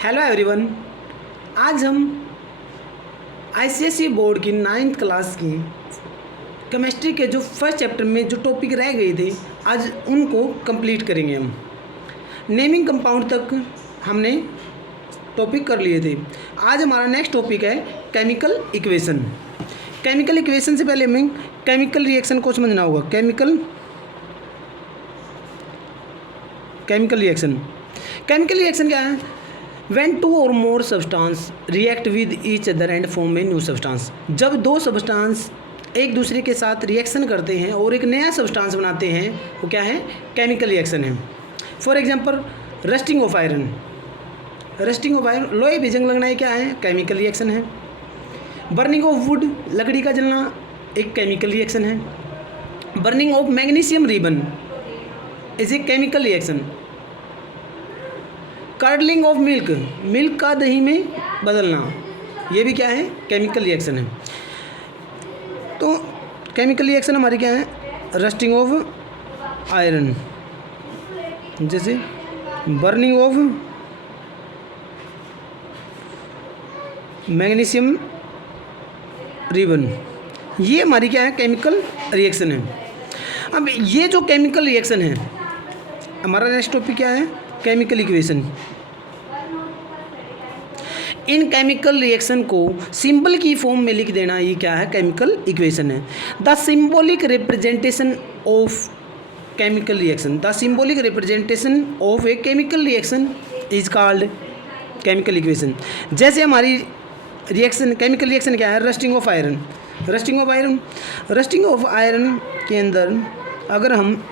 Hello everyone. आज हम ICSE board की 9th क्लास की केमिस्ट्री के जो फर्स्ट चैप्टर में जो टॉपिक रह गए थे आज उनको कंप्लीट करेंगे। हम नेमिंग कंपाउंड तक हमने टॉपिक कर लिए थे। आज हमारा नेक्स्ट टॉपिक है केमिकल इक्वेशन। केमिकल इक्वेशन से पहले हमें केमिकल रिएक्शन को समझना होगा। केमिकल रिएक्शन क्या है? When two or more substance react with each other and form a new substance। जब दो सब्सटेंस एक दूसरे के साथ रिएक्शन करते हैं और एक नया सब्सटेंस बनाते हैं वो क्या है? केमिकल रिएक्शन है। For example rusting of iron. लोहे भी जंग लगना ये क्या है? केमिकल रिएक्शन है। बर्निंग ऑफ वुड, लकड़ी का जलना एक केमिकल रिएक्शन है। Burning of magnesium ribbon is a chemical reaction. Curdling of milk का दही में बदलना ये भी क्या है? केमिकल रिएक्शन है। तो केमिकल रिएक्शन हमारी क्या है? रस्टिंग ऑफ आयरन, जैसे बर्निंग ऑफ मैग्नीशियम रिबन, ये हमारी क्या है? केमिकल रिएक्शन है। अब ये जो केमिकल रिएक्शन है हमारा नेक्स्ट टॉपिक क्या है? Chemical equation. इन केमिकल रिएक्शन को सिंबल की फॉर्म में लिख देना ये क्या है? केमिकल इक्वेशन है। The symbolic representation of chemical reaction, the symbolic representation of a chemical reaction is called chemical equation. जैसे हमारी रिएक्शन केमिकल रिएक्शन क्या है? रस्टिंग ऑफ आयरन के अंदर अगर हम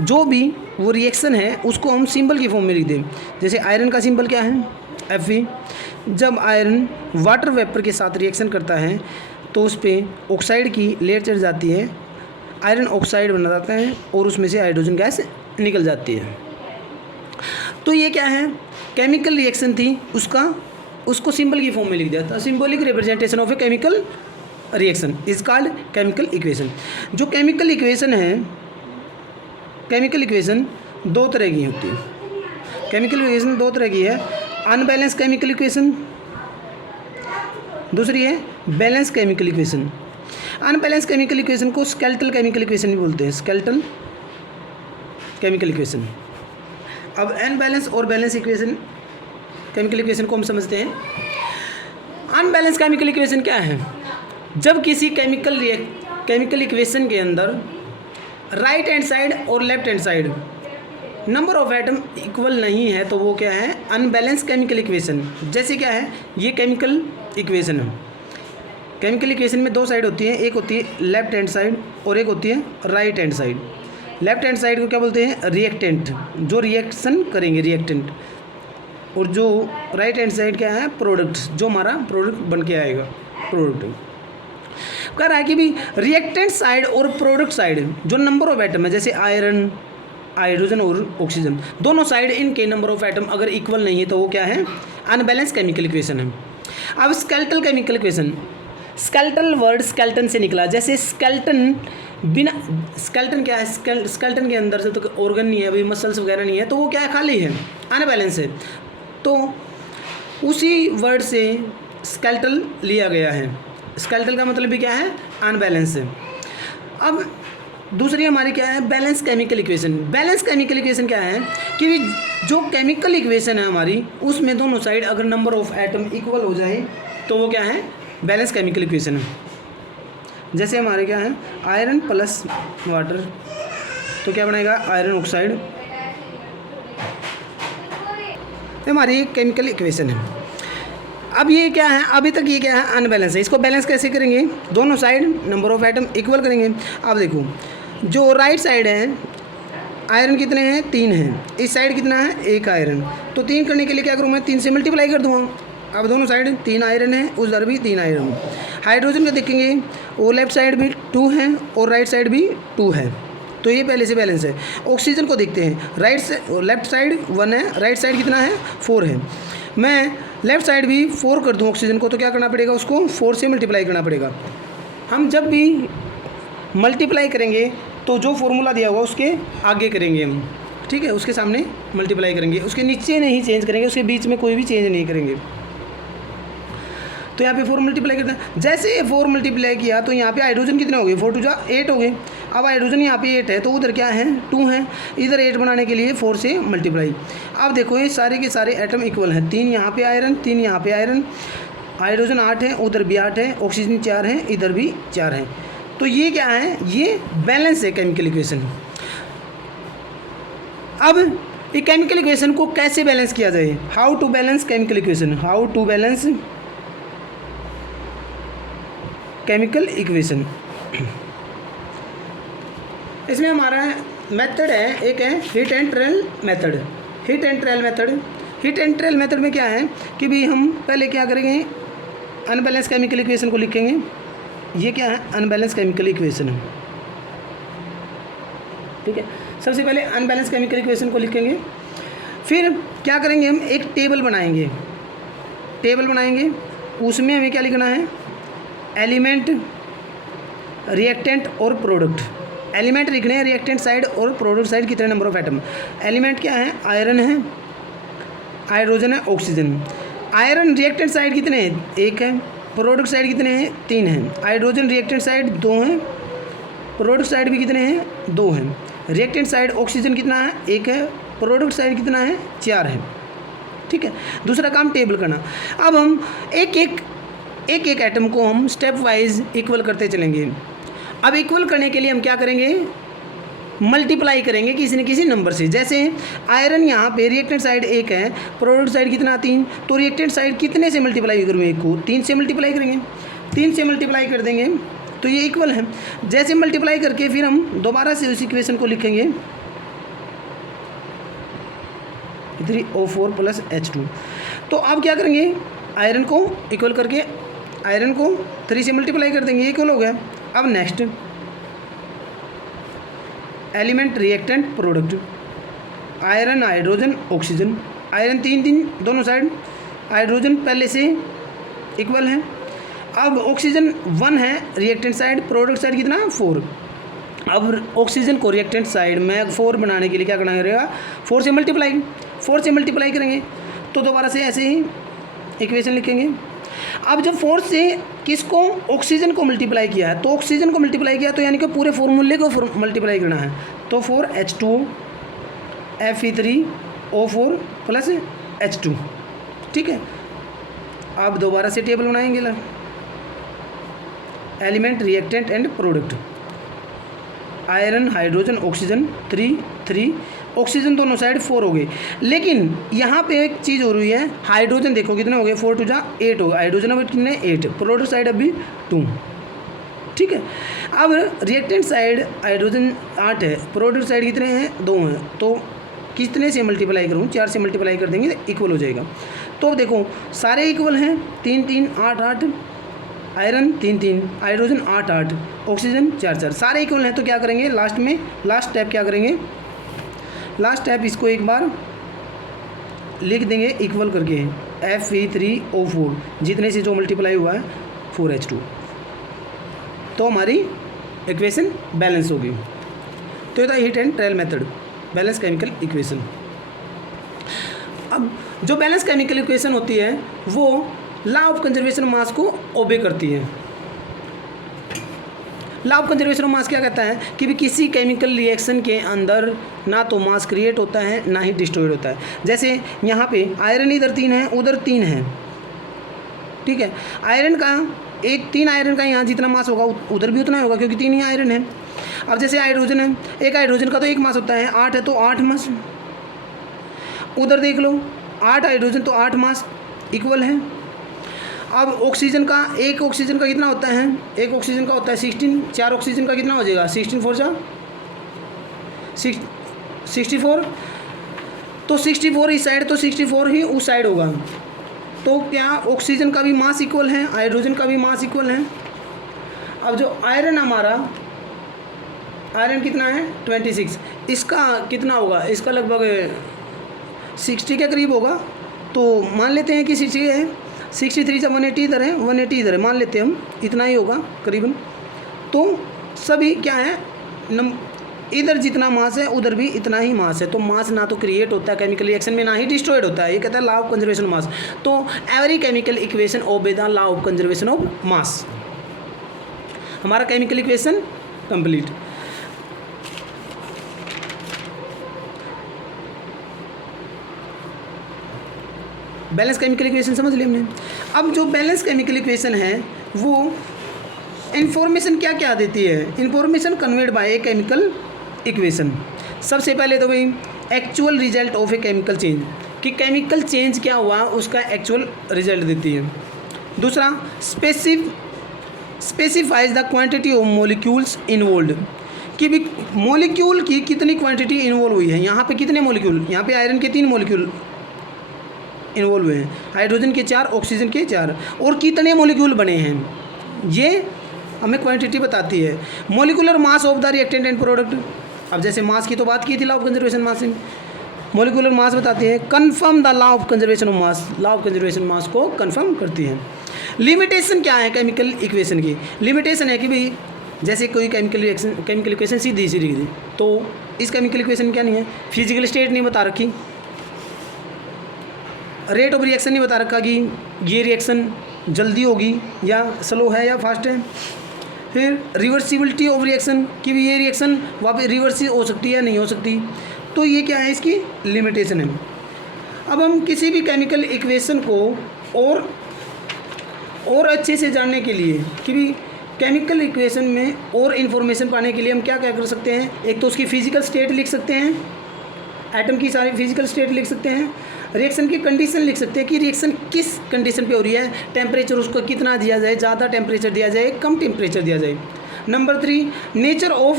जो भी वो रिएक्शन है उसको हम सिंबल की फॉर्म में लिख दें। जैसे आयरन का सिंबल क्या है? Fe। जब आयरन वाटर वेपर के साथ रिएक्शन करता है तो उस पर ऑक्साइड की लेयर चढ़ जाती है, आयरन ऑक्साइड बना जाता है और उसमें से हाइड्रोजन गैस निकल जाती है। तो ये क्या है? केमिकल रिएक्शन थी, उसको सिंबल की फॉर्म में लिख दिया था। Symbolic representation of a chemical reaction is called chemical equation. जो केमिकल इक्वेशन है, केमिकल इक्वेशन दो तरह की होती है। केमिकल इक्वेशन दो तरह की है, अनबैलेंस केमिकल इक्वेशन, दूसरी है balance chemical equation. Unbalance chemical equation को स्केलेटल केमिकल इक्वेशन भी बोलते हैं, स्केलेटल केमिकल इक्वेशन। अब अनबैलेंस और बैलेंस इक्वेशन केमिकल इक्वेशन को हम समझते हैं। अनबैलेंस केमिकल इक्वेशन क्या है? जब किसी केमिकल इक्वेशन के अंदर राइट हैंड साइड और left hand side number of atom equal नहीं है तो वो क्या है? Unbalance chemical equation. जैसे क्या है? ये केमिकल इक्वेशन है। केमिकल इक्वेशन में दो साइड होती है, एक होती है लेफ्ट हैंड साइड और एक होती है right hand side. Left hand side को क्या बोलते हैं? रिएक्टेंट, जो रिएक्शन करेंगे रिएक्टेंट। और जो राइट हैंड साइड क्या है? प्रोडक्ट, जो हमारा प्रोडक्ट बन के आएगा प्रोडक्ट। कह रहा है कि भी रिएक्टेंट साइड और प्रोडक्ट साइड जो नंबर ऑफ एटम है, जैसे आयरन, हाइड्रोजन और ऑक्सीजन, दोनों साइड इनके नंबर ऑफ एटम अगर इक्वल नहीं है तो वो क्या है? अनबैलेंस केमिकल इक्वेशन है। अब skeletal chemical equation, skeletal word skeleton से निकला। जैसे स्केलेटन क्या है? स्केलेटन के अंदर जब तक ऑर्गन नहीं है, अभी मसल्स वगैरह नहीं है तो वो क्या है? खाली है, अनबैलेंस है। तो उसी वर्ड से स्केलेटल लिया गया है। स्केलेटल का मतलब भी क्या है? अनबैलेंस है। अब दूसरी हमारी क्या है? Balance chemical equation. Balance chemical equation क्या है कि जो केमिकल इक्वेशन है हमारी उसमें दोनों साइड अगर नंबर ऑफ एटम इक्वल हो जाए तो वो क्या है? बैलेंस केमिकल इक्वेशन है। जैसे हमारे क्या है? आयरन प्लस वाटर तो क्या बनेगा? Iron oxide. ये हमारी एक केमिकल इक्वेशन है। अब ये क्या है? अभी तक ये क्या है? अनबैलेंस है। इसको बैलेंस कैसे करेंगे? दोनों side number of atom equal करेंगे। अब देखो, जो राइट साइड है आयरन कितने हैं? 3 हैं। इस साइड कितना है? 1 आयरन। तो 3 करने के लिए क्या करूँ मैं? 3 से मल्टीप्लाई कर दूँगा। अब दोनों साइड 3 आयरन है, उधर भी 3 आयरन। हाइड्रोजन का देखेंगे वो लेफ्ट साइड भी 2 है और राइट साइड भी 2 है, तो ये पहले से बैलेंस है। ऑक्सीजन को देखते हैं, लेफ्ट साइड 1 है, राइट साइड कितना है? 4 है। मैं लेफ्ट साइड भी 4 कर दूँ ऑक्सीजन को तो क्या करना पड़ेगा? उसको 4 से मल्टीप्लाई करना पड़ेगा। हम जब भी मल्टीप्लाई करेंगे तो जो फॉर्मूला दिया हुआ उसके आगे करेंगे हम। ठीक है, उसके सामने मल्टीप्लाई करेंगे, उसके नीचे नहीं चेंज करेंगे, उसके बीच में कोई भी चेंज नहीं करेंगे। तो यहाँ पे 4 मल्टीप्लाई करते हैं, जैसे 4 मल्टीप्लाई किया तो यहाँ पे हाइड्रोजन कितने हो गए, 4 2 8 हो गए। अब हाइड्रोजन यहाँ पे 8 है तो उधर क्या है 2 है, इधर 8 बनाने के लिए 4 से मल्टीप्लाई। अब देखो ये सारे के सारे एटम इक्वल हैं, 3 यहाँ पे आयरन, 3 यहाँ पे आयरन, हाइड्रोजन 8 है, उधर भी 8 है, ऑक्सीजन 4 है, इधर भी 4 है। तो ये क्या है, ये बैलेंस है केमिकल इक्वेशन। अब ये केमिकल इक्वेशन को कैसे बैलेंस किया जाए, how to balance chemical equation, how to balance chemical equation. इसमें हमारा मेथड है, एक है hit and trial method. Hit and trial method, hit and trial method में क्या है कि भी हम पहले क्या करेंगे, अनबैलेंस केमिकल इक्वेशन को लिखेंगे। ये क्या है, अनबैलेंस केमिकल इक्वेशन है, ठीक है। सबसे पहले अनबैलेंस केमिकल इक्वेशन को लिखेंगे, फिर क्या करेंगे, हम एक टेबल बनाएंगे, टेबल बनाएंगे, उसमें हमें क्या लिखना है, एलिमेंट, रिएक्टेंट और प्रोडक्ट। एलिमेंट लिखने हैं, रिएक्टेंट साइड और प्रोडक्ट साइड कितने नंबर ऑफ एटम। एलिमेंट क्या है, आयरन है, हाइड्रोजन है, ऑक्सीजन। आयरन रिएक्टेंट साइड कितने हैं, 1 है, प्रोडक्ट साइड कितने हैं, 3 हैं। हाइड्रोजन रिएक्टेंट साइड 2 हैं, प्रोडक्ट साइड भी कितने हैं, 2 हैं। रिएक्टेंट साइड ऑक्सीजन कितना है, 1 है, प्रोडक्ट साइड कितना है, 4 है, ठीक है। दूसरा काम टेबल करना। अब हम एक एक एटम को हम स्टेप वाइज इक्वल करते चलेंगे। अब इक्वल करने के लिए हम क्या करेंगे, मल्टीप्लाई करेंगे किसी न किसी नंबर से। जैसे आयरन यहाँ पे रिएक्टेंट साइड 1 है, प्रोडक्ट साइड कितना 3, तो रिएक्टेंट साइड कितने से मल्टीप्लाई करूँ, 1 को 3 से मल्टीप्लाई करेंगे, 3 से मल्टीप्लाई कर देंगे तो ये इक्वल है। जैसे मल्टीप्लाई करके फिर हम दोबारा से उस इक्वेशन को लिखेंगे, 3O4 + H2। तो अब क्या करेंगे, आयरन को इक्वल करके आयरन को 3 से मल्टीप्लाई कर देंगे, इक्वल हो गया। अब next element, reactant, product, iron, hydrogen, oxygen. Iron 3 दोनों साइड, हाइड्रोजन पहले से इक्वल है। अब ऑक्सीजन 1 है, रिएक्टेंट साइड, प्रोडक्ट साइड कितना 4। अब ऑक्सीजन को रिएक्टेंट साइड में 4 बनाने के लिए क्या करना रहेगा, 4 से मल्टीप्लाई करेंगे। तो दोबारा से ऐसे ही इक्वेशन लिखेंगे। अब जब 4 से किसको, ऑक्सीजन को मल्टीप्लाई किया है, तो ऑक्सीजन को मल्टीप्लाई किया तो यानी कि पूरे फॉर्मूले को मल्टीप्लाई करना है। तो 4H2O Fe3O4 + H2, ठीक है। अब दोबारा से टेबल बनाएंगे ला, element, reactant and product, iron, hydrogen, oxygen 3 oxygen दोनों साइड 4 हो गए। लेकिन यहाँ पे एक चीज़ हो रही है, हाइड्रोजन देखो कितने हो गए, 4 2 8 हो गए, हाइड्रोजन अब कितने 8, प्रोडक्ट साइड अभी 2, ठीक है। अब रिएक्टेंट साइड हाइड्रोजन 8 है, प्रोडक्ट साइड कितने हैं 2 हैं, तो कितने से मल्टीप्लाई करूँ, 4 से मल्टीप्लाई कर देंगे तो इक्वल हो जाएगा। तो देखो सारे इक्वल हैं, 3 3 8 8, आयरन 3 3, हाइड्रोजन 8 8, ऑक्सीजन 4 4, सारे इक्वल हैं। तो क्या करेंगे, लास्ट में लास्ट स्टेप क्या करेंगे, लास्ट स्टेप इसको एक बार लिख देंगे इक्वल करके, Fe3O4 जितने से जो मल्टीप्लाई हुआ है 4H2, तो हमारी इक्वेशन बैलेंस होगी। तो ये था heat and trial method, balance chemical equation. अब जो बैलेंस केमिकल इक्वेशन होती है वो लॉ ऑफ कंजर्वेशन मास को ओबे करती है। लॉ ऑफ कंजर्वेशन ऑफ मास क्या कहता है कि भी किसी केमिकल रिएक्शन के अंदर ना तो मास क्रिएट होता है ना ही डिस्ट्रॉयड होता है। जैसे यहाँ पे आयरन इधर 3 है, उधर 3 है, ठीक है। आयरन का 3 आयरन का यहाँ जितना मास होगा उधर भी उतना ही होगा क्योंकि 3 ही आयरन है। अब जैसे हाइड्रोजन है, एक हाइड्रोजन का तो 1 मास होता है, 8 है तो 8 मास, उधर देख लो 8 हाइड्रोजन तो 8 मास इक्वल है। अब ऑक्सीजन का, एक ऑक्सीजन का कितना होता है, एक ऑक्सीजन का होता है 16, 4 ऑक्सीजन का कितना हो जाएगा 16 4 जा 64, तो 64 इस साइड तो 64 ही उस साइड होगा। तो क्या ऑक्सीजन का भी मास इक्वल है, हाइड्रोजन का भी मास इक्वल है। अब जो आयरन हमारा, आयरन कितना है 26, इसका कितना होगा, इसका लगभग 60 के करीब होगा। तो मान लेते हैं कि 60 है, 63 से 180 इधर है, 180 इधर है, मान लेते हैं हम इतना ही होगा करीबन। तो सभी क्या है इधर जितना मास है उधर भी इतना ही मास है, तो मास ना तो क्रिएट होता है केमिकल रिएक्शन में, ना ही डिस्ट्रॉयड होता है। ये कहता है लॉ ऑफ कंजर्वेशन मास। तो every chemical equation obey the law of conservation of mass. हमारा chemical equation complete. Balance chemical equation समझ लिया हमने। अब जो बैलेंस केमिकल इक्वेशन है वो इंफॉर्मेशन क्या क्या देती है? Information conveyed bye a chemical equation. सबसे पहले तो भाई actual result of a chemical change, कि केमिकल चेंज क्या हुआ उसका एक्चुअल रिजल्ट देती है। दूसरा specifies the quantity of molecules involve, कि भी मॉलिक्यूल की कितनी क्वांटिटी इन्वॉल्व हुई है। यहाँ पे कितने मॉलिक्यूल, यहाँ पे आयरन के 3 मॉलिक्यूल इन्वॉल्व हुए हैं, हाइड्रोजन के 4, ऑक्सीजन के 4, और कितने मॉलिक्यूल बने हैं ये हमें क्वांटिटी बताती है। Molecular mass of the reactant and product, अब जैसे मास की तो बात की थी लॉ ऑफ कंजर्वेशन मास से, मॉलिकुलर मास बताती है। Confirm the law of conservation of mass, law of conservation mass को कंफर्म करती है। लिमिटेशन क्या है केमिकल इक्वेशन की? लिमिटेशन है कि भाई जैसे कोई केमिकल इक्वेशन सीधी सीधी थी, तो इस केमिकल इक्वेशन में क्या नहीं है, फिजिकल स्टेट नहीं बता रखी, रेट ऑफ रिएक्शन नहीं बता रखा कि ये रिएक्शन जल्दी होगी या स्लो है या फास्ट है। फिर रिवर्सिबिलिटी ऑफ रिएक्शन, कि भी ये रिएक्शन वापस रिवर्स हो सकती है या नहीं हो सकती। तो ये क्या है, इसकी लिमिटेशन है। अब हम किसी भी केमिकल इक्वेशन को और अच्छे से जानने के लिए, कि भी केमिकल इक्वेशन में और इन्फॉर्मेशन पाने के लिए हम क्या क्या कर सकते हैं? एक तो उसकी फिजिकल स्टेट लिख सकते हैं, एटम की सारी फिजिकल स्टेट लिख सकते हैं, रिएक्शन की कंडीशन लिख सकते हैं कि रिएक्शन किस कंडीशन पे हो रही है, टेम्परेचर उसको कितना दिया जाए, ज़्यादा टेम्परेचर दिया जाए, कम टेम्परेचर दिया जाए। नंबर 3 नेचर ऑफ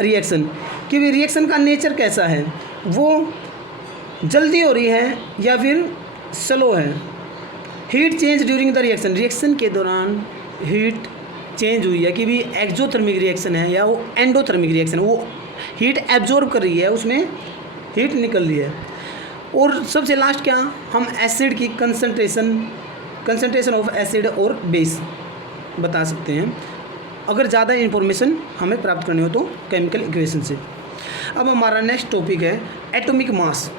रिएक्शन, कि भी रिएक्शन का नेचर कैसा है, वो जल्दी हो रही है या फिर स्लो है। Heat change during the reaction, reaction के दौरान हीट चेंज हुई है, कि भी एक्सोथर्मिक रिएक्शन है या वो एंडोथर्मिक रिएक्शन, वो हीट एब्जॉर्ब कर रही है, उसमें हीट निकल रही है। और सबसे लास्ट क्या, हम एसिड की कंसंट्रेशन ऑफ एसिड और बेस बता सकते हैं, अगर ज़्यादा इन्फॉर्मेशन हमें प्राप्त करनी हो तो केमिकल इक्वेशन से। अब हमारा नेक्स्ट टॉपिक है एटॉमिक मास।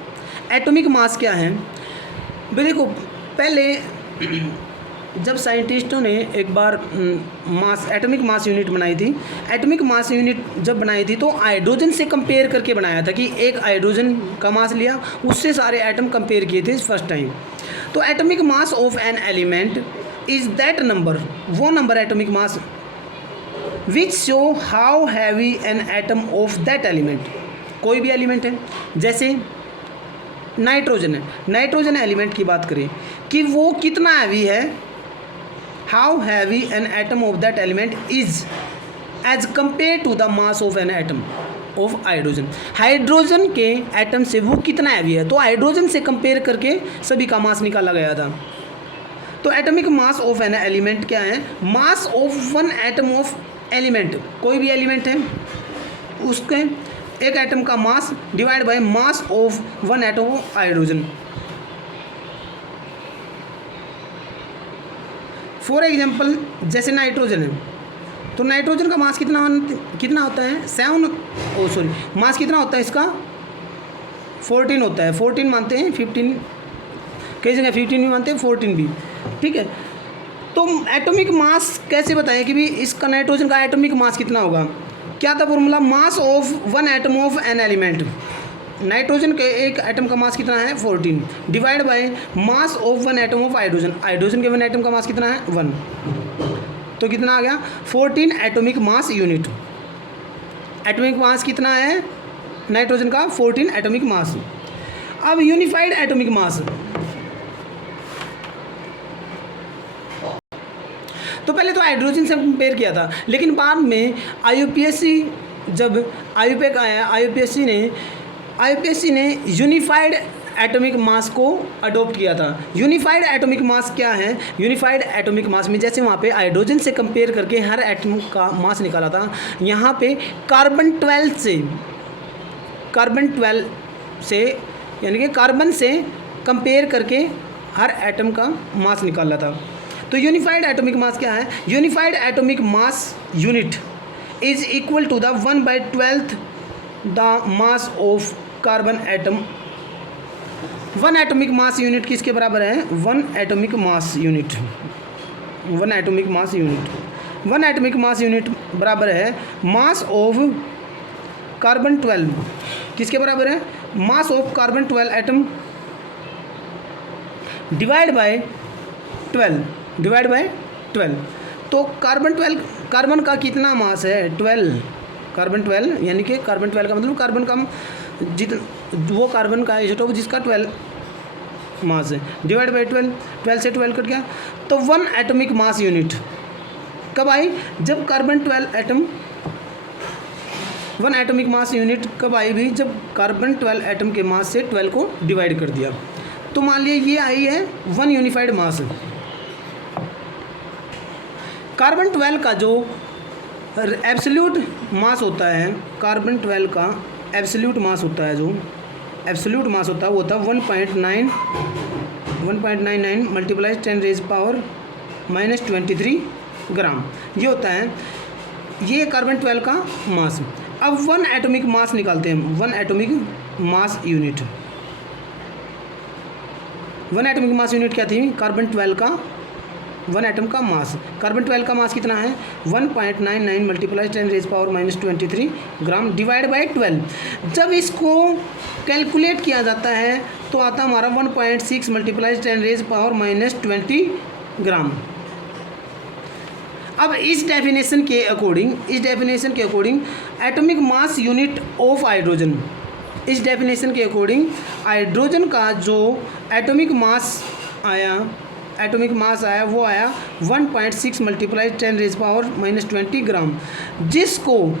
एटॉमिक मास क्या है? देखो पहले जब साइंटिस्टों ने एक बार एटॉमिक मास यूनिट बनाई थी, एटॉमिक मास यूनिट जब बनाई थी तो हाइड्रोजन से कंपेयर करके बनाया था, कि एक हाइड्रोजन का मास लिया, उससे सारे एटम कंपेयर किए थे फर्स्ट टाइम। तो atomic mass of an element is that number, वो number atomic mass which show how heavy an atom of that element. कोई भी एलिमेंट है, जैसे नाइट्रोजन है, नाइट्रोजन एलिमेंट की बात करें कि वो कितना हैवी है, how heavy an atom of that element is as compare to the mass of an atom of hydrogen. Hydrogen के एटम से वो कितना हैवी है, तो हाइड्रोजन से कंपेयर करके सभी का मास निकाला गया था। तो atomic mass of an element क्या है? Mass of one atom of element, कोई भी एलिमेंट है उसके एक एटम का mass divide by mass of one atom of hydrogen. For example जैसे नाइट्रोजन है, तो नाइट्रोजन का मास कितना होता है? मास कितना होता है इसका? 14 होता है। 14 मानते हैं, 15 कई जगह 15 भी मानते हैं, 14 भी, ठीक है। तो एटॉमिक मास कैसे बताएं कि भी इसका नाइट्रोजन का एटॉमिक मास कितना होगा? क्या था formula? Mass of one atom of an element, nitrogen के एक एटम का मास कितना है? 14 divide by mass of one atom of hydrogen, hydrogen के वन एटम का मास कितना है? 1, तो कितना आ गया? 14 atomic mass unit. Atomic mass कितना है नाइट्रोजन का? 14 एटॉमिक मास। अब यूनिफाइड एटॉमिक मास, तो पहले तो हाइड्रोजन से कंपेयर किया था, लेकिन बाद में आईयूपीएससी जब आईयूपीए आया, आईयूपीएससी ने यूनिफाइड एटॉमिक मास को अडॉप्ट किया था। यूनिफाइड एटॉमिक मास क्या है? यूनिफाइड एटॉमिक मास में जैसे वहाँ पे हाइड्रोजन से कंपेयर करके हर एटम का मास निकाला था, यहाँ पे कार्बन 12 से यानी कि कार्बन से कंपेयर करके हर एटम का मास निकाला था। तो यूनिफाइड एटॉमिक मास क्या है? Unified atomic mass unit is equal to the 1/12 the mass of carbon atom, 1 atomic mass unit किसके बराबर है? 1 atomic mass unit, 1 atomic mass unit, 1 atomic mass unit बराबर है मास ऑफ कार्बन 12, किसके बराबर है? Mass of carbon 12 atom divide by 12, divide by 12। तो carbon का कितना मास है? 12, कार्बन 12, यानी कि कार्बन 12 का मतलब कार्बन का वो कार्बन का आइसोटोप जिसका 12 मास है, डिवाइड बाय 12, 12 से 12 कट गया। तो 1 एटॉमिक मास यूनिट कब आई? जब carbon 12 atom, 1 atomic mass unit कब आई भी? जब कार्बन 12 एटम के मास से 12 को डिवाइड कर दिया। तो मान लिया ये आई है 1 यूनिफाइड मास। कार्बन 12 का जो एब्सोल्यूट मास होता है, कार्बन 12 का एब्सोल्यूट मास होता है, जो एब्सोल्यूट मास होता है वो होता है 1.99 मल्टीप्लाई 10⁻⁻23 ग्राम, ये होता है, ये कार्बन 12 का मास। अब 1 एटॉमिक मास निकालते हैं, 1 atomic mass unit, 1 atomic mass unit क्या थी? कार्बन 12 का 1 एटम का मास। कार्बन 12 का मास कितना है? 1.99 मल्टीप्लाई 10⁻⁻23 ग्राम डिवाइड बाय 12। जब इसको कैलकुलेट किया जाता है तो आता हमारा 1.6 मल्टीप्लाई 10⁻⁻20 ग्राम। अब इस डेफिनेशन के according atomic mass unit of hydrogen, इस डेफिनेशन के अकॉर्डिंग हाइड्रोजन का जो एटॉमिक मास आया वो आया 1.6 मल्टीप्लाई 10⁻⁻20 ग्राम, जिसको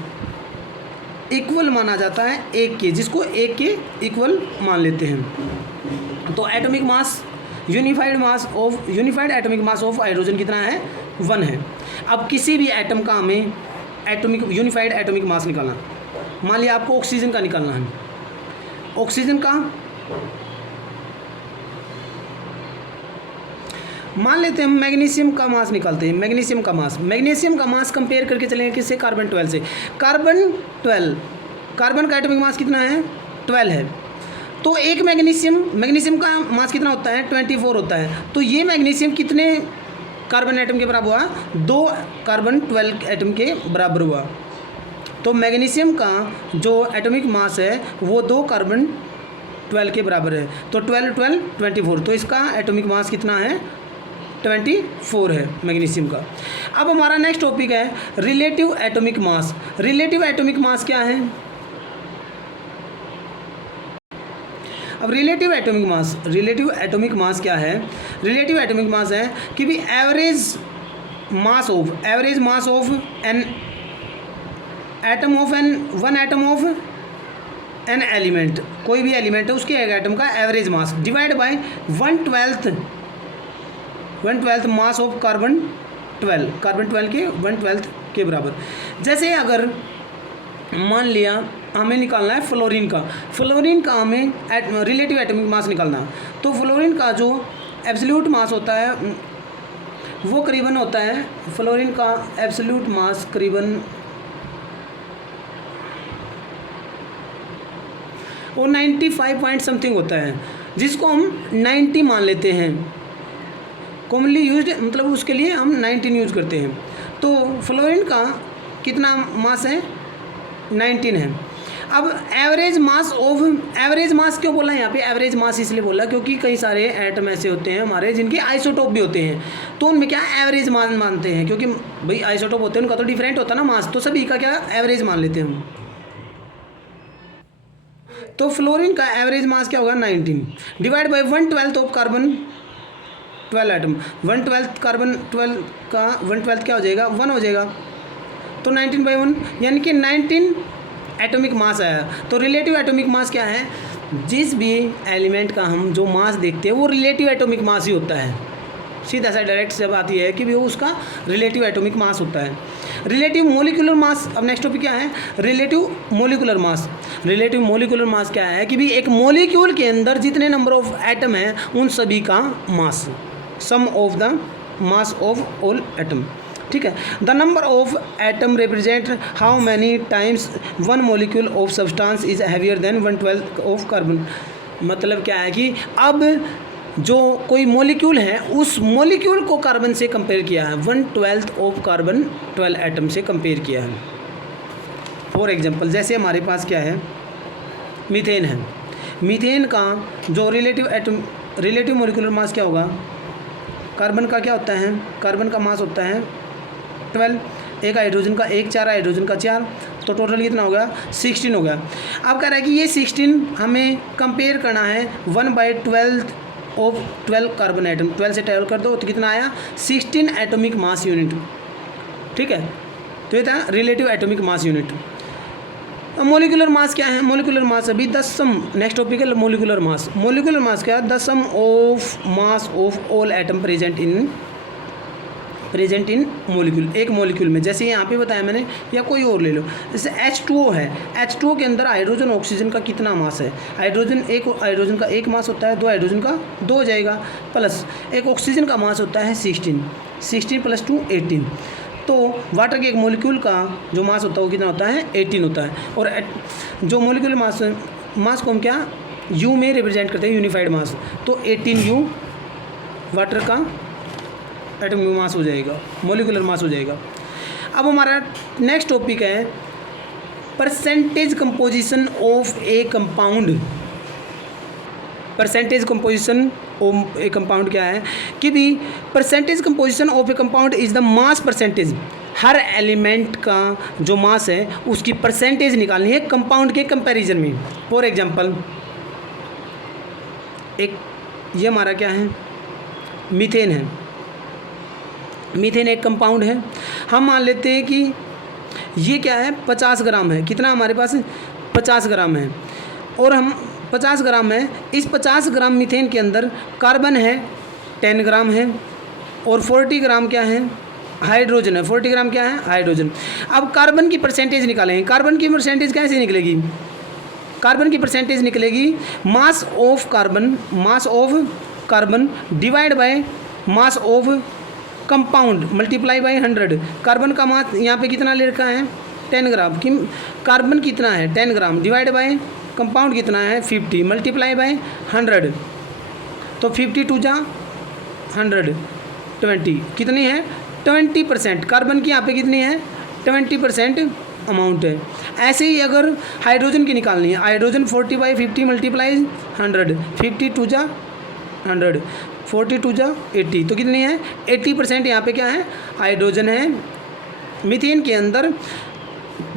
इक्वल माना जाता है 1 के, जिसको 1 के इक्वल मान लेते हैं। तो atomic mass unified atomic mass of hydrogen कितना है? 1 है। अब किसी भी एटम का हमें यूनिफाइड एटॉमिक मास निकालना, मान लिया आपको ऑक्सीजन का निकालना है, ऑक्सीजन का मान लेते हैं हम मैग्नीशियम का मास निकालते हैं, मैग्नीशियम का मास कंपेयर करके चलेंगे किससे? कार्बन 12 से। कार्बन का एटॉमिक मास कितना है? 12 है। तो एक मैग्नीशियम का मास कितना होता है? 24 होता है। तो ये मैग्नीशियम कितने कार्बन एटम के बराबर हुआ? 2 कार्बन 12 एटम के बराबर हुआ। तो मैग्नीशियम का जो एटॉमिक मास है वो 2 कार्बन 12 के बराबर है। तो 12 12 24, तो इसका एटॉमिक मास कितना है? 24 है मैग्नीशियम का। अब हमारा नेक्स्ट टॉपिक है रिलेटिव एटॉमिक मास। रिलेटिव एटॉमिक मास क्या है? अब रिलेटिव एटॉमिक मास क्या है? रिलेटिव एटॉमिक मास है कि भी average mass of an atom of one atom of an element, कोई भी एलिमेंट है उसके एक एटम का average mass divide by 1/12 mass of carbon 12 के 1/12 के बराबर। जैसे अगर मान लिया हमें निकालना है फ्लोरीन का हमें रिलेटिव एटॉमिक मास निकालना है, तो फ्लोरीन का जो एब्सोल्यूट मास होता है वो करीबन होता है, फ्लोरीन का एब्सोल्यूट मास करीबन वो 95 पॉइंट समथिंग होता है, जिसको हम 90 मान लेते हैं। कॉमनली यूज्ड मतलब उसके लिए हम 19 यूज़ करते हैं। तो फ्लोरीन का कितना मास है? 19 है। अब एवरेज मास क्यों बोला यहाँ पे? एवरेज मास इसलिए बोला क्योंकि कई सारे एटम ऐसे होते हैं हमारे जिनके आइसोटोप भी होते हैं, तो उनमें क्या एवरेज मास मानते हैं, क्योंकि भाई आइसोटोप होते हैं उनका तो डिफरेंट होता है ना मास, तो सभी का क्या एवरेज मान लेते हैं हम। तो फ्लोरीन का एवरेज मास क्या होगा? 19 divide by 1/12 of carbon 12 atom, 1/12 carbon 12 का 1/12 क्या हो जाएगा? 1 हो जाएगा। तो 19/1 यानी कि 19 एटॉमिक मास आया। तो रिलेटिव एटॉमिक मास क्या है? जिस भी एलिमेंट का हम जो मास देखते हैं वो रिलेटिव एटॉमिक मास ही होता है। सीधा सा डायरेक्ट से बात यह है कि भी वो उसका रिलेटिव एटॉमिक मास होता है। रिलेटिव मोलिकुलर मास, अब नेक्स्ट टॉपिक क्या है? Relative molecular mass. Relative molecular mass क्या है कि भी एक मोलिक्यूल के अंदर जितने नंबर ऑफ एटम हैं उन सभी का mass, sum of the mass of all atom. ठीक है। The number of atom represent how many times one molecule of substance is heavier than 1/12 of carbon. मतलब क्या है कि अब जो कोई मॉलिक्यूल है उस मॉलिक्यूल को कार्बन से कंपेयर किया है, 1/12 ऑफ कार्बन 12 एटम से कंपेयर किया है। फॉर एग्जांपल जैसे हमारे पास क्या है, मीथेन है। मीथेन का जो रिलेटिव मॉलिक्यूलर मास क्या होगा, कार्बन का क्या होता है, कार्बन का मास होता है 12, एक हाइड्रोजन का 1, 4 हाइड्रोजन का 4, तो टोटल कितना हो गया 16 हो गया। अब कह रहा है कि ये 16 हमें कंपेयर करना है 1/12 ऑफ 12 कार्बन एटम। 12 से ट्वेल्व कर दो तो कितना आया 16 एटॉमिक मास यूनिट। ठीक है, तो ये था relative atomic mass unit. Molecular mass क्या है, मोलिकुलर मास अभी द सम, नेक्स्ट टॉपिक है मोलिकुलर मास। मोलिकुलर मास क्या है, the sum of mass of all atom present in molecule, एक मोलिक्यूल में। जैसे यहाँ पे बताया मैंने, या कोई और ले लो, जैसे H2O है, H2O के अंदर हाइड्रोजन ऑक्सीजन का कितना मास है, एक हाइड्रोजन का 1 मास होता है, 2 हाइड्रोजन का 2 हो जाएगा, प्लस एक ऑक्सीजन का मास होता है 16 प्लस 2 18। तो वाटर के एक मॉलिक्यूल का जो मास होता है वो कितना होता है 18 होता है। और जो मॉलिक्यूलर मास को हम क्या U में रिप्रेजेंट करते हैं, यूनिफाइड मास, तो 18U वाटर का एटॉमिक मास हो जाएगा, मॉलिक्यूलर मास हो जाएगा। अब हमारा नेक्स्ट टॉपिक है percentage composition of a compound. Percentage composition of a compound क्या है कि भी percentage composition of a compound is the mass percentage. Her element का जो मास है उसकी परसेंटेज निकालनी है कंपाउंड के कंपैरिजन में। फॉर एग्जांपल एक ये हमारा क्या है, मीथेन है। मीथेन एक कंपाउंड है। हम मान लेते हैं कि ये क्या है 50 ग्राम है, कितना हमारे पास 50 ग्राम है, और हम 50 ग्राम है, इस 50 ग्राम मीथेन के अंदर कार्बन है 10 ग्राम है, और 40 ग्राम क्या है हाइड्रोजन है। 40 ग्राम क्या है हाइड्रोजन। अब कार्बन की परसेंटेज निकालेंगे। कार्बन की परसेंटेज कैसे निकलेगी, कार्बन की परसेंटेज निकलेगी मास of carbon divide by mass of compound multiply by 100। Carbon का मास यहाँ पे कितना ले रखा है 10 ग्राम, कि कार्बन कितना है 10 ग्राम डिवाइड बाय कंपाउंड कितना है 50 मल्टीप्लाई बाय 100, तो 50 टू जा 100 20 कितनी है 20%। कार्बन की यहाँ पे कितनी है 20% अमाउंट है। ऐसे ही अगर हाइड्रोजन की निकालनी है, हाइड्रोजन 40/50 मल्टीप्लाई 100, 50 टू जा 100, 40 टू जा 80, तो कितनी है 80% यहाँ पे क्या है हाइड्रोजन है। मीथेन के अंदर,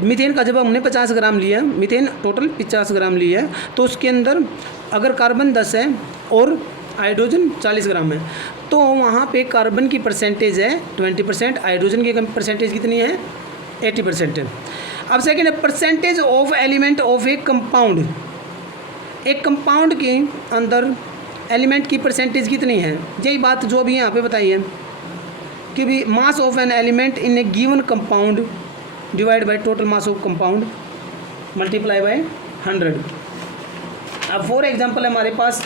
मीथेन का जब हमने 50 ग्राम लिया, मीथेन टोटल 50 ग्राम लिया है, तो उसके अंदर अगर कार्बन 10 है और हाइड्रोजन 40 ग्राम है, तो वहाँ पे कार्बन की परसेंटेज है 20%, हाइड्रोजन की परसेंटेज कितनी है 80% है। अब सेकेंड है percentage of element of a compound. एक कंपाउंड के अंदर एलिमेंट की परसेंटेज कितनी है, यही बात जो अभी यहाँ पे बताई है कि भी मास of an element in A given compound divide by total mass of compound multiply by 100। अब फॉर एग्जांपल हमारे पास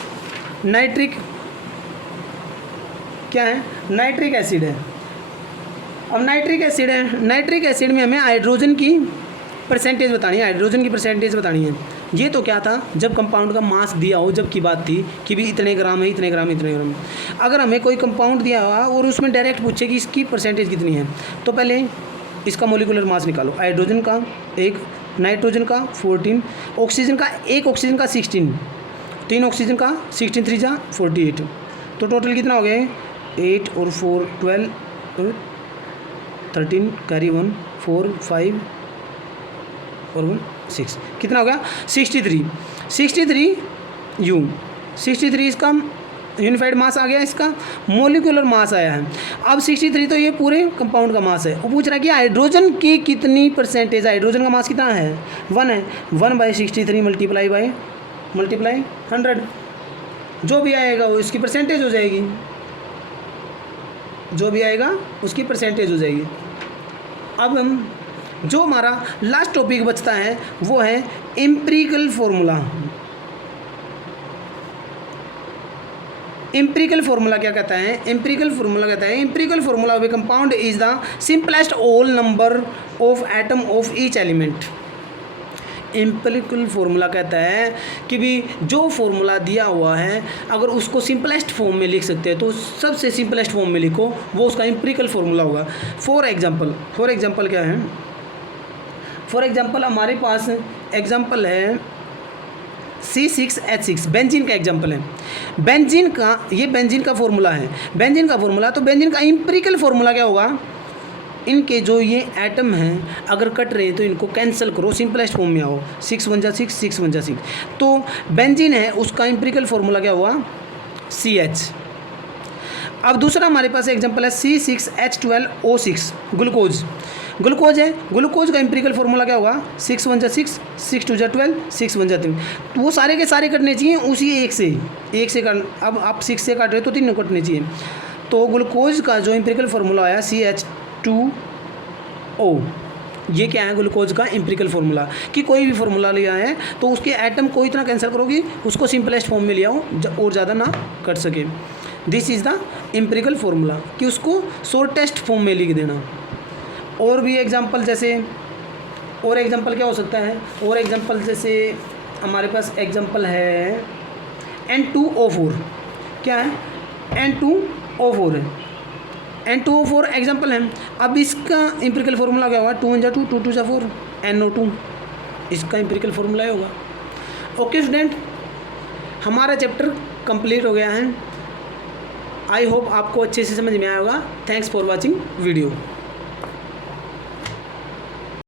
नाइट्रिक क्या है, नाइट्रिक एसिड है। अब नाइट्रिक एसिड है, नाइट्रिक एसिड में हमें हाइड्रोजन की परसेंटेज बतानी है, हाइड्रोजन की परसेंटेज बतानी है। ये तो क्या था जब कंपाउंड का मास दिया हो, जब की बात थी कि भी इतने ग्राम है, इतने ग्राम, इतने ग्राम। अगर हमें कोई कंपाउंड दिया हुआ और उसमें डायरेक्ट पूछे कि इसकी परसेंटेज कितनी है, तो पहले इसका मोलिकुलर मास निकालो। हाइड्रोजन का 1, नाइट्रोजन का 14, ऑक्सीजन का 1, ऑक्सीजन का 16, 3 ऑक्सीजन का 16 3 जा 48, तो टोटल कितना हो गया 8 और 4 12 और 13 कैरी 1 4 5 और 1 6, कितना हो गया 63 U। 63 इसका यूनिफाइड मास आ गया, इसका मोलिकुलर मास आया है। अब 63 तो ये पूरे कंपाउंड का मास है। वो पूछ रहा है कि हाइड्रोजन की कितनी परसेंटेज, हाइड्रोजन का मास कितना है 1 है, 1/63 मल्टीप्लाई 100, जो भी आएगा वो इसकी परसेंटेज हो जाएगी, जो भी आएगा उसकी परसेंटेज हो जाएगी। अब हम जो हमारा लास्ट टॉपिक बचता है वो है एम्पिरिकल फॉर्मूला। एम्पिरिकल फार्मूला क्या कहता है? एम्पिरिकल फार्मूला कहता है empirical formula of a compound is the simplest whole number of atom of each element. Empirical formula कहता है कि भी जो फार्मूला दिया हुआ है अगर उसको सिंपलेस्ट फॉर्म में लिख सकते हैं तो सबसे सिंपलेस्ट फॉर्म में लिखो, वो उसका एम्पिरिकल फार्मूला होगा। फॉर एग्जांपल क्या है? फॉर एग्जांपल हमारे पास एग्जांपल है C6H6, बेंजीन का एग्जांपल है। बेंजीन का फार्मूला है, बेंजीन का फार्मूला। तो बेंजीन का एम्पिरिकल फार्मूला क्या होगा? इनके जो ये एटम हैं अगर कट रहे हैं तो इनको कैंसिल करो, सिंपलेस्ट फॉर्म में आओ, 6 1 जा 6, 6 1 जा 6। तो बेंजीन है उसका एम्पिरिकल फार्मूला क्या हुआ? CH। अब दूसरा हमारे पास एग्जांपल है C6H12O6, ग्लूकोज है। ग्लूकोज का एम्पिरिकल फार्मूला क्या होगा? 6 1 जा 6, 6 2 जा 12, 6 1 जा 3। तो वो सारे के सारे कटने चाहिए उसी एक से कट। अब आप 6 से काट रहे हो तो 3 कटने चाहिए। तो ग्लूकोज का जो एम्पिरिकल फार्मूला आया CH2O, ये क्या है? ग्लूकोज का एम्पिरिकल फार्मूला। कि कोई भी फार्मूला लिया है तो उसके एटम को इतना कैंसिल करोगे उसको सिंपलेस्ट फॉर्म में ले आओ और ज़्यादा ना कट सके। This is the empirical formula, कि उसको शॉर्टेस्ट फॉर्म में लिख देना। और भी एग्जांपल क्या हो सकता है? और एग्जांपल जैसे हमारे पास एग्जांपल है N2O4। क्या है? N2O4 है। N2O4 एग्जांपल है। अब इसका एम्पिरिकल फार्मूला क्या होगा? 2 1 जा 2, 2 2 जा 4, NO2। इसका एम्पिरिकल फार्मूला ही होगा। ओके स्टूडेंट, हमारा चैप्टर कंप्लीट हो गया है। आई होप आपको अच्छे से समझ में आया होगा। Thanks for watching video.